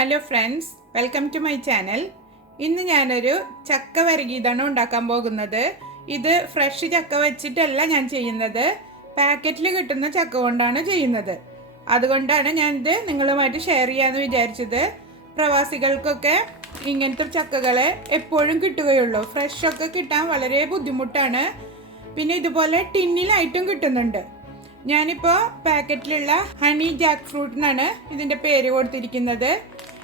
Hello friends, welcome to my channel. ഇന്ന് ഞാനൊരു ചക്ക വരകിയതാണ് ഉണ്ടാക്കാൻ പോകുന്നത്. ഇത് ഫ്രഷ് ചക്ക വെച്ചിട്ടല്ല ഞാൻ ചെയ്യുന്നത്, പാക്കറ്റിൽ കിട്ടുന്ന ചക്ക കൊണ്ടാണ് ചെയ്യുന്നത്. അതുകൊണ്ടാണ് ഞാനിത് നിങ്ങളുമായിട്ട് ഷെയർ ചെയ്യാമെന്ന് വിചാരിച്ചത്. പ്രവാസികൾക്കൊക്കെ ഇങ്ങനത്തെ ചക്കകളെ എപ്പോഴും കിട്ടുകയുള്ളൂ. ഫ്രഷൊക്കെ കിട്ടാൻ വളരെ ബുദ്ധിമുട്ടാണ്. പിന്നെ ഇതുപോലെ ടിന്നിലായിട്ടും കിട്ടുന്നുണ്ട്. ഞാനിപ്പോൾ പാക്കറ്റിലുള്ള ഹണി ജാക്ക്ഫ്രൂട്ട് എന്നാണ് ഇതിൻ്റെ പേര് കൊടുത്തിരിക്കുന്നത്.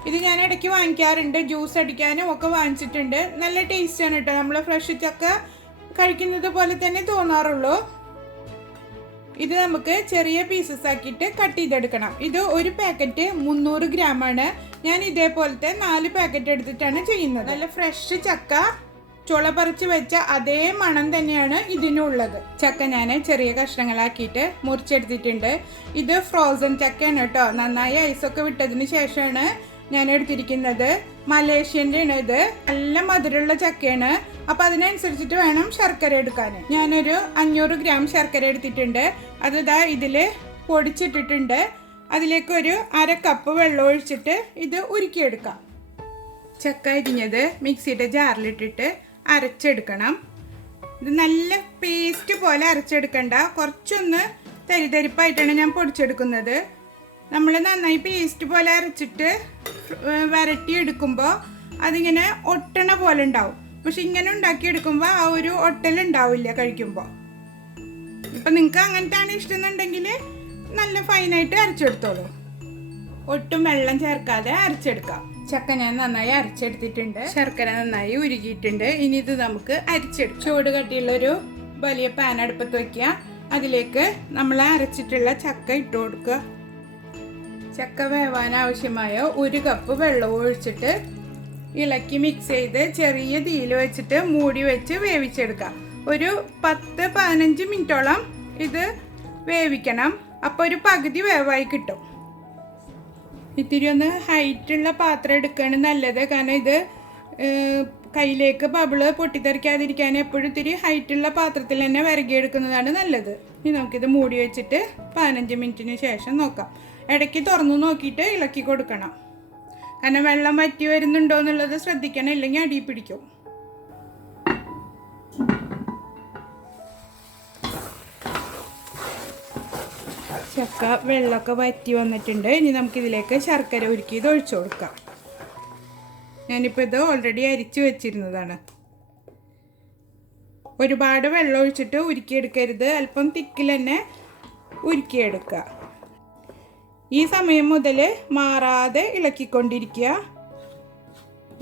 ഇത് ഞാൻ ഇടയ്ക്ക് വാങ്ങിക്കാറുണ്ട്, ജ്യൂസ് അടിക്കാനും ഒക്കെ വാങ്ങിച്ചിട്ടുണ്ട്. നല്ല ടേസ്റ്റാണ് കേട്ടോ. നമ്മൾ ഫ്രഷ് ചക്ക കഴിക്കുന്നത് പോലെ തന്നെ തോന്നാറുള്ളൂ. ഇത് നമുക്ക് ചെറിയ പീസസ് ആക്കിയിട്ട് കട്ട് ചെയ്തെടുക്കണം. ഇത് ഒരു പാക്കറ്റ് 300 ഗ്രാമാണ്. ഞാൻ ഇതേപോലത്തെ 4 പാക്കറ്റ് എടുത്തിട്ടാണ് ചെയ്യുന്നത്. നല്ല ഫ്രഷ് ചക്ക ചുള പറിച്ച് വെച്ച അതേ മണം തന്നെയാണ് ഇതിനുള്ളത്. ചക്ക ഞാൻ ചെറിയ കഷ്ണങ്ങളാക്കിയിട്ട് മുറിച്ചെടുത്തിട്ടുണ്ട്. ഇത് ഫ്രോസൺ ചക്കയാണ് കേട്ടോ. നന്നായി ഐസൊക്കെ വിട്ടതിന് ശേഷമാണ് ഞാൻ എടുത്തിരിക്കുന്നത്. മലേഷ്യൻ്റെ ആണ് ഇത്. നല്ല മധുരമുള്ള ചക്കയാണ്. അപ്പം അതിനനുസരിച്ചിട്ട് വേണം ശർക്കര എടുക്കാൻ. ഞാനൊരു 500 ഗ്രാം ശർക്കര എടുത്തിട്ടുണ്ട്. അത് ഇതാ ഇതിൽ പൊടിച്ചിട്ടിട്ടുണ്ട്. അതിലേക്കൊരു 1/2 കപ്പ് വെള്ളം ഒഴിച്ചിട്ട് ഇത് ഉരുക്കിയെടുക്കാം. ചക്ക അരിഞ്ഞത് മിക്സിയുടെ ജാറിലിട്ടിട്ട് അരച്ചെടുക്കണം. ഇത് നല്ല പേസ്റ്റ് പോലെ അരച്ചെടുക്കണ്ട, കുറച്ചൊന്ന് തരിതരിപ്പായിട്ടാണ് ഞാൻ പൊടിച്ചെടുക്കുന്നത്. നമ്മൾ നന്നായി പേസ്റ്റ് പോലെ അരച്ചിട്ട് വരട്ടിയെടുക്കുമ്പോൾ അതിങ്ങനെ ഒട്ടണ പോലെ ഉണ്ടാവും. പക്ഷെ ഇങ്ങനെ ഉണ്ടാക്കിയെടുക്കുമ്പോൾ ആ ഒരു ഒട്ടലുണ്ടാവില്ല കഴിക്കുമ്പോൾ. ഇപ്പം നിങ്ങൾക്ക് അങ്ങനത്തെയാണ് ഇഷ്ടം എന്നുണ്ടെങ്കിൽ നല്ല ഫൈനായിട്ട് അരച്ചെടുത്തോളൂ. ഒട്ടും വെള്ളം ചേർക്കാതെ അരച്ചെടുക്കാം. ചക്ക ഞാൻ നന്നായി അരച്ചെടുത്തിട്ടുണ്ട്. ശർക്കര നന്നായി ഉരുകിയിട്ടുണ്ട്. ഇനി ഇത് നമുക്ക് അരച്ചെടുക്കാം. ചൂട് കട്ടിയുള്ളൊരു വലിയ പാൻ അടുപ്പത്ത് വയ്ക്കുക. അതിലേക്ക് നമ്മൾ അരച്ചിട്ടുള്ള ചക്ക ഇട്ട് കൊടുക്കുക. ചക്ക വേവാൻ ആവശ്യമായ 1 കപ്പ് വെള്ളം ഒഴിച്ചിട്ട് ഇളക്കി മിക്സ് ചെയ്ത് ചെറിയ തീയിൽ വെച്ചിട്ട് മൂടി വെച്ച് വേവിച്ചെടുക്കാം. ഒരു 10-15 മിനിറ്റോളം ഇത് വേവിക്കണം. അപ്പോൾ ഒരു പകുതി വേവായി കിട്ടും. ഇത്തിരി ഒന്ന് ഹൈറ്റുള്ള പാത്രം എടുക്കുകയാണ് നല്ലത്. കാരണം ഇത് കയ്യിലേക്ക് ബബിള് പൊട്ടിത്തെറിക്കാതിരിക്കാൻ എപ്പോഴും ഇത്തിരി ഹൈറ്റുള്ള പാത്രത്തിൽ തന്നെ വിരകിയെടുക്കുന്നതാണ് നല്ലത്. ഇനി നമുക്കിത് മൂടി വെച്ചിട്ട് 15 മിനിറ്റിന് ശേഷം നോക്കാം. ഇടയ്ക്ക് തുറന്നു നോക്കിയിട്ട് ഇളക്കി കൊടുക്കണം. കാരണം വെള്ളം വറ്റി വരുന്നുണ്ടോ എന്നുള്ളത് ശ്രദ്ധിക്കണം, ഇല്ലെങ്കിൽ അടി പിടിക്കും. ചക്ക വെള്ളമൊക്കെ വറ്റി വന്നിട്ടുണ്ട്. ഇനി നമുക്കിതിലേക്ക് ശർക്കര ഉരുക്കിയത് ഒഴിച്ചു കൊടുക്കാം. ഞാനിപ്പോൾ ഇത് ഓൾറെഡി അരിച്ചു വെച്ചിരുന്നതാണ്. ഒരുപാട് വെള്ളം ഒഴിച്ചിട്ട് ഉരുക്കിയെടുക്കരുത്, അല്പം തിക്കിൽ തന്നെ ഉരുക്കിയെടുക്കുക. ഈ സമയം മുതൽ മാറാതെ ഇളക്കിക്കൊണ്ടിരിക്കുക.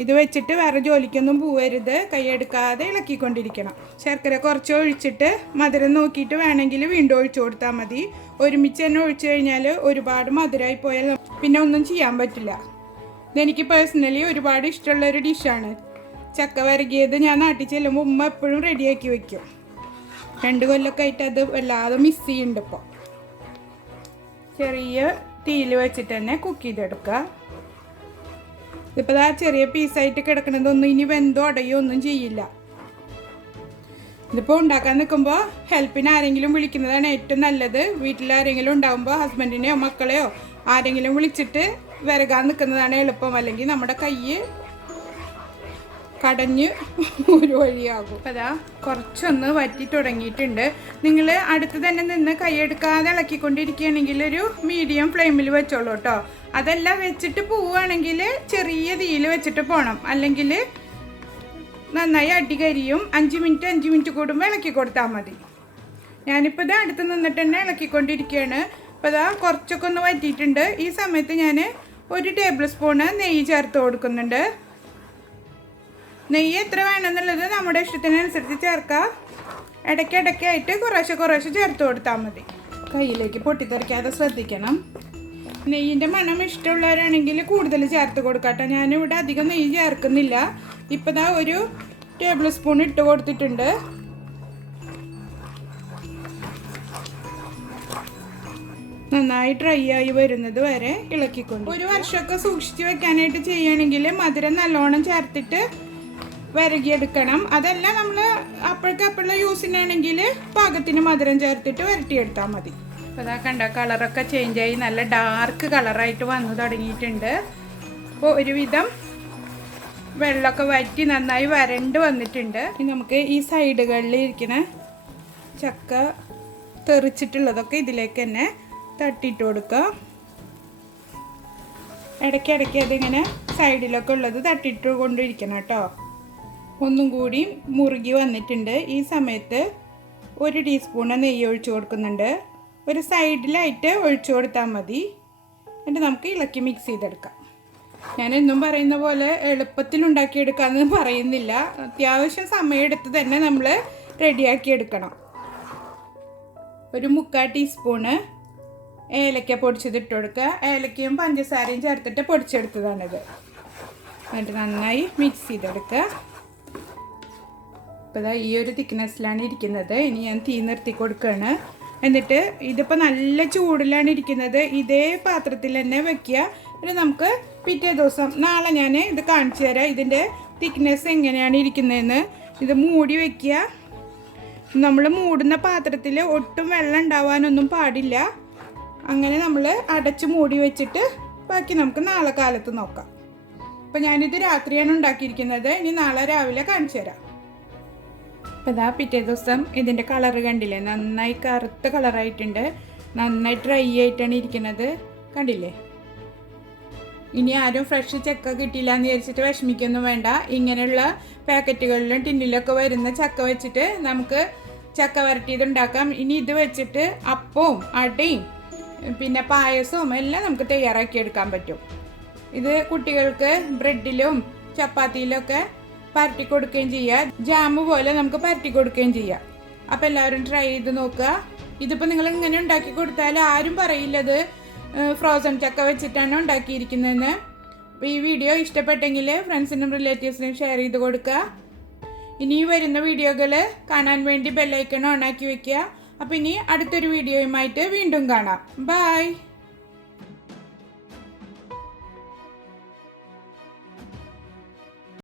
ഇത് വെച്ചിട്ട് വേറെ ജോലിക്കൊന്നും പോവരുത്, കൈയെടുക്കാതെ ഇളക്കിക്കൊണ്ടിരിക്കണം. ശർക്കര കുറച്ച് ഒഴിച്ചിട്ട് മധുരം നോക്കിയിട്ട് വേണമെങ്കിൽ വീണ്ടും ഒഴിച്ചു കൊടുത്താൽ മതി. ഒരുമിച്ച് തന്നെ ഒഴിച്ചു കഴിഞ്ഞാൽ ഒരുപാട് മധുരമായി പോയാൽ പിന്നെ ഒന്നും ചെയ്യാൻ പറ്റില്ല. ഇതെനിക്ക് പേഴ്സണലി ഒരുപാട് ഇഷ്ടമുള്ളൊരു ഡിഷാണ്. ചക്ക വരകിയത് ഞാൻ നാട്ടിൽ ചെല്ലുമ്പോൾ ഉമ്മ എപ്പോഴും റെഡിയാക്കി വയ്ക്കും. 2 കൊല്ലമൊക്കെ ആയിട്ട് അത് വല്ലാതെ മിസ് ചെയ്യുന്നുണ്ട്. ഇപ്പോൾ ചെറിയ തീയിൽ വെച്ചിട്ട് തന്നെ കുക്ക് ചെയ്തെടുക്കുക. ഇപ്പോൾ ആ ചെറിയ പീസായിട്ട് കിടക്കണതൊന്നും ഇനി വെന്തോ അടയോ ഒന്നും ചെയ്യില്ല. ഇതിപ്പോൾ ഉണ്ടാക്കാൻ നിൽക്കുമ്പോൾ ഹെൽപ്പിന് ആരെങ്കിലും വിളിക്കുന്നതാണ് ഏറ്റവും നല്ലത്. വീട്ടിലാരെങ്കിലും ഉണ്ടാകുമ്പോൾ ഹസ്ബൻഡിനെയോ മക്കളെയോ ആരെങ്കിലും വിളിച്ചിട്ട് വിരകാൻ നിൽക്കുന്നതാണ് എളുപ്പം. അല്ലെങ്കിൽ നമ്മുടെ കൈ കടഞ്ഞ് ഒരു വഴിയാകും. അപ്പോൾ അതാ കുറച്ചൊന്ന് വറ്റി തുടങ്ങിയിട്ടുണ്ട്. നിങ്ങൾ അടുത്ത് തന്നെ നിന്ന് കൈയെടുക്കാതെ ഇളക്കിക്കൊണ്ടിരിക്കുകയാണെങ്കിൽ ഒരു മീഡിയം ഫ്ലെയിമിൽ വെച്ചോളൂ കേട്ടോ. അതെല്ലാം വെച്ചിട്ട് പോവുകയാണെങ്കിൽ ചെറിയ തീയിൽ വെച്ചിട്ട് പോകണം, അല്ലെങ്കിൽ നന്നായി അടി കരിയും. 5 മിനിറ്റ് കൂടുമ്പോൾ ഇളക്കി കൊടുത്താൽ മതി. ഞാനിപ്പോൾ ഇത് അടുത്ത് നിന്നിട്ട് തന്നെ ഇളക്കിക്കൊണ്ടിരിക്കുകയാണ്. അപ്പോൾ ഇതാ കുറച്ചൊക്കെ ഒന്ന് വറ്റിയിട്ടുണ്ട്. ഈ സമയത്ത് ഞാൻ 1 ടേബിൾ സ്പൂണ് നെയ്യ് ചേർത്ത് കൊടുക്കുന്നുണ്ട്. നെയ്യ് എത്ര വേണമെന്നുള്ളത് നമ്മുടെ ഇഷ്ടത്തിനനുസരിച്ച് ചേർക്കാം. ഇടയ്ക്കിടയ്ക്കായിട്ട് കുറേശ്ശെ ചേർത്ത് കൊടുത്താൽ മതി. കയ്യിലേക്ക് പൊട്ടിത്തെറിക്കാതെ ശ്രദ്ധിക്കണം. നെയ്യിൻ്റെ മണം ഇഷ്ടമുള്ളവരാണെങ്കിൽ കൂടുതൽ ചേർത്ത് കൊടുക്കട്ടെ. ഞാനിവിടെ അധികം നെയ്യ് ചേർക്കുന്നില്ല. ഇപ്പോൾ ദാ 1 ടേബിൾ സ്പൂൺ ഇട്ട് കൊടുത്തിട്ടുണ്ട്. നന്നായി ഡ്രൈ ആയി വരുന്നത് വരെ ഇളക്കിക്കൊണ്ട് 1 വർഷമൊക്കെ സൂക്ഷിച്ച് വെക്കാനായിട്ട് ചെയ്യുകയാണെങ്കിൽ മധുരം നല്ലോണം ചേർത്തിട്ട് വരകിയെടുക്കണം. അതല്ല നമ്മൾ അപ്പോഴേക്കപ്പോഴുള്ള യൂസിനാണെങ്കിൽ പാകത്തിന് മധുരം ചേർത്തിട്ട് വരട്ടിയെടുത്താൽ മതി. അപ്പോൾ അതാ കണ്ട കളറൊക്കെ ചേഞ്ചായി നല്ല ഡാർക്ക് കളറായിട്ട് വന്നു തുടങ്ങിയിട്ടുണ്ട്. അപ്പോൾ ഒരുവിധം വെള്ളമൊക്കെ വറ്റി നന്നായി വരണ്ട് വന്നിട്ടുണ്ട്. ഇനി നമുക്ക് ഈ സൈഡുകളിൽ ഇരിക്കുന്ന ചക്ക തെറിച്ചിട്ടുള്ളതൊക്കെ ഇതിലേക്ക് തന്നെ തട്ടിയിട്ട് കൊടുക്കുക. ഇടയ്ക്കിടയ്ക്ക് അതിങ്ങനെ സൈഡിലൊക്കെ ഉള്ളത് തട്ടിയിട്ട് കൊണ്ടിരിക്കണം കേട്ടോ. ഒന്നും കൂടി മുറുകി വന്നിട്ടുണ്ട്. ഈ സമയത്ത് 1 ടീസ്പൂണ് നെയ്യ് ഒഴിച്ചു കൊടുക്കുന്നുണ്ട്. ഒരു സൈഡിലായിട്ട് ഒഴിച്ചു കൊടുത്താൽ മതി. എന്നിട്ട് നമുക്ക് ഇളക്കി മിക്സ് ചെയ്തെടുക്കാം. ഞാൻ എന്നും പറയുന്ന പോലെ എളുപ്പത്തിൽ ഉണ്ടാക്കിയെടുക്കാമെന്ന് പറയുന്നില്ല. അത്യാവശ്യം സമയമെടുത്ത് തന്നെ നമ്മൾ റെഡിയാക്കി എടുക്കണം. ഒരു 3/4 ടീസ്പൂണ് ഏലക്ക പൊടിച്ചത് ഇട്ട് കൊടുക്കുക. ഏലക്കയും പഞ്ചസാരയും ചേർത്തിട്ട് പൊടിച്ചെടുത്തതാണിത്. എന്നിട്ട് നന്നായി മിക്സ് ചെയ്തെടുക്കുക. അപ്പോൾ ഈ ഒരു തിക്നെസ്സിലാണ് ഇരിക്കുന്നത്. ഇനി ഞാൻ തീ നിർത്തി കൊടുക്കുകയാണ്. എന്നിട്ട് ഇതിപ്പോൾ നല്ല ചൂടിലാണ് ഇരിക്കുന്നത്. ഇതേ പാത്രത്തിൽ തന്നെ വെക്കുക. എന്നിട്ട് നമുക്ക് പിറ്റേ ദിവസം നാളെ ഞാൻ ഇത് കാണിച്ചു തരാം ഇതിൻ്റെ തിക്നെസ് എങ്ങനെയാണ് ഇരിക്കുന്നതെന്ന്. ഇത് മൂടി വയ്ക്കുക. നമ്മൾ മൂടുന്ന പാത്രത്തിൽ ഒട്ടും വെള്ളം ഉണ്ടാവാനൊന്നും പാടില്ല. അങ്ങനെ നമ്മൾ അടച്ച് മൂടി വെച്ചിട്ട് ബാക്കി നമുക്ക് നാളെ കാലത്ത് നോക്കാം. അപ്പോൾ ഞാനിത് രാത്രിയാണ് ഉണ്ടാക്കിയിരിക്കുന്നത്. ഇനി നാളെ രാവിലെ കാണിച്ചു തരാം. അപ്പോൾ പിറ്റേ ദിവസം ഇതിൻ്റെ കളറ് കണ്ടില്ലേ, നന്നായി കറുത്ത കളറായിട്ടുണ്ട്. നന്നായി ഡ്രൈ ആയിട്ടാണ് ഇരിക്കുന്നത്, കണ്ടില്ലേ. ഇനി ആരും ഫ്രഷ് ചക്ക കിട്ടിയില്ല എന്ന് വിചാരിച്ചിട്ട് വിഷമിക്കൊന്നും വേണ്ട. ഇങ്ങനെയുള്ള പാക്കറ്റുകളിലും ടിന്നിലൊക്കെ വരുന്ന ചക്ക വെച്ചിട്ട് നമുക്ക് ചക്ക വരട്ടിയത് ഉണ്ടാക്കാം. ഇനി ഇത് വെച്ചിട്ട് അപ്പവും അടയും പിന്നെ പായസവും എല്ലാം നമുക്ക് തയ്യാറാക്കി എടുക്കാൻ പറ്റും. ഇത് കുട്ടികൾക്ക് ബ്രെഡിലും ചപ്പാത്തിയിലൊക്കെ പരട്ടി കൊടുക്കുകയും ചെയ്യാം. ജാമ് പോലെ നമുക്ക് പരട്ടി കൊടുക്കുകയും ചെയ്യാം. അപ്പോൾ എല്ലാവരും ട്രൈ ചെയ്ത് നോക്കുക. ഇതിപ്പോൾ നിങ്ങൾ ഇങ്ങനെ ഉണ്ടാക്കി കൊടുത്താൽ ആരും പറയില്ലത് ഫ്രോസൺ ചക്ക വെച്ചിട്ടാണ് ഉണ്ടാക്കിയിരിക്കുന്നതെന്ന്. അപ്പോൾ ഈ വീഡിയോ ഇഷ്ടപ്പെട്ടെങ്കിൽ ഫ്രണ്ട്സിനും റിലേറ്റീവ്സിനും ഷെയർ ചെയ്ത് കൊടുക്കുക. ഇനി വരുന്ന വീഡിയോകൾ കാണാൻ വേണ്ടി ബെല്ലൈക്കൺ ഓണാക്കി വെക്കുക. അപ്പോൾ ഇനി അടുത്തൊരു വീഡിയോയുമായിട്ട് വീണ്ടും കാണാം. ബൈ.